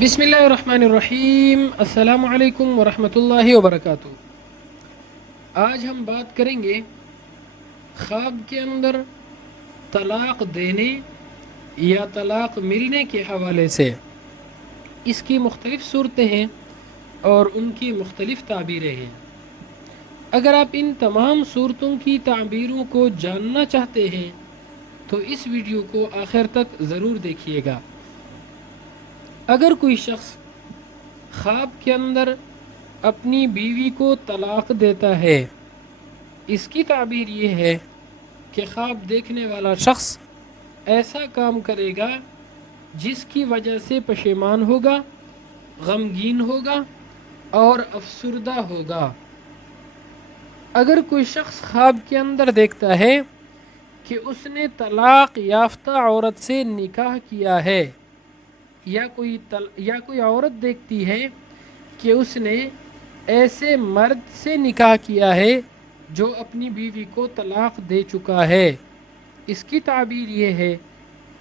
بسم اللہ الرحمن الرحیم۔ السلام علیکم ورحمۃ اللہ وبرکاتہ۔ آج ہم بات کریں گے خواب کے اندر طلاق دینے یا طلاق ملنے کے حوالے سے۔ اس کی مختلف صورتیں ہیں اور ان کی مختلف تعبیریں ہیں۔ اگر آپ ان تمام صورتوں کی تعبیروں کو جاننا چاہتے ہیں تو اس ویڈیو کو آخر تک ضرور دیکھیے گا۔ اگر کوئی شخص خواب کے اندر اپنی بیوی کو طلاق دیتا ہے، اس کی تعبیر یہ ہے کہ خواب دیکھنے والا شخص ایسا کام کرے گا جس کی وجہ سے پشیمان ہوگا، غمگین ہوگا اور افسردہ ہوگا۔ اگر کوئی شخص خواب کے اندر دیکھتا ہے کہ اس نے طلاق یافتہ عورت سے نکاح کیا ہے، یا کوئی عورت دیکھتی ہے کہ اس نے ایسے مرد سے نکاح کیا ہے جو اپنی بیوی کو طلاق دے چکا ہے، اس کی تعبیر یہ ہے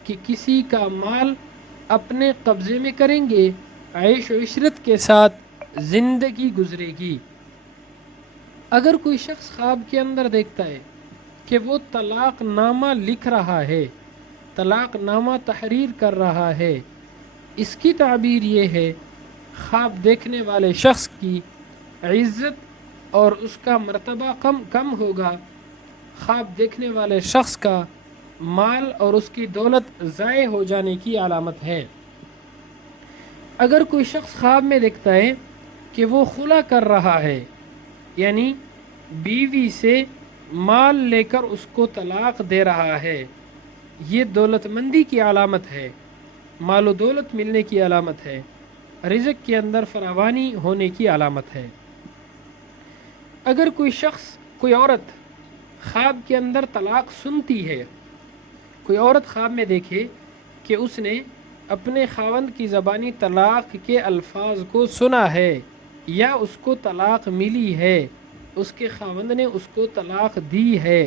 کہ کسی کا مال اپنے قبضے میں کریں گے، عیش و عشرت کے ساتھ زندگی گزرے گی۔ اگر کوئی شخص خواب کے اندر دیکھتا ہے کہ وہ طلاق نامہ لکھ رہا ہے، طلاق نامہ تحریر کر رہا ہے، اس کی تعبیر یہ ہے خواب دیکھنے والے شخص کی عزت اور اس کا مرتبہ کم ہوگا، خواب دیکھنے والے شخص کا مال اور اس کی دولت ضائع ہو جانے کی علامت ہے۔ اگر کوئی شخص خواب میں دیکھتا ہے کہ وہ خلا کر رہا ہے، یعنی بیوی سے مال لے کر اس کو طلاق دے رہا ہے، یہ دولت مندی کی علامت ہے، مال و دولت ملنے کی علامت ہے، رزق کے اندر فراوانی ہونے کی علامت ہے۔ اگر کوئی عورت خواب کے اندر طلاق سنتی ہے، کوئی عورت خواب میں دیکھے کہ اس نے اپنے خاوند کی زبانی طلاق کے الفاظ کو سنا ہے یا اس کو طلاق ملی ہے، اس کے خاوند نے اس کو طلاق دی ہے،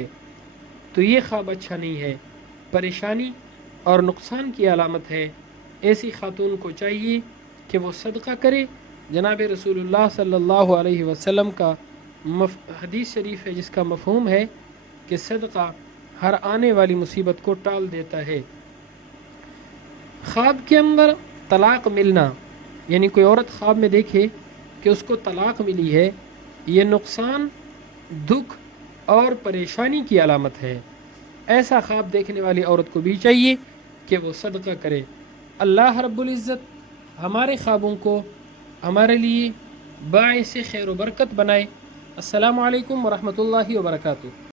تو یہ خواب اچھا نہیں ہے، پریشانی اور نقصان کی علامت ہے۔ ایسی خاتون کو چاہیے کہ وہ صدقہ کرے۔ جناب رسول اللہ صلی اللہ علیہ وسلم کا حدیث شریف ہے جس کا مفہوم ہے کہ صدقہ ہر آنے والی مصیبت کو ٹال دیتا ہے۔ خواب کے اندر طلاق ملنا، یعنی کوئی عورت خواب میں دیکھے کہ اس کو طلاق ملی ہے، یہ نقصان، دکھ اور پریشانی کی علامت ہے۔ ایسا خواب دیکھنے والی عورت کو بھی چاہیے کہ وہ صدقہ کرے۔ اللہ رب العزت ہمارے خوابوں کو ہمارے لیے باعث خیر و برکت بنائے۔ السلام علیکم ورحمۃ اللہ وبرکاتہ۔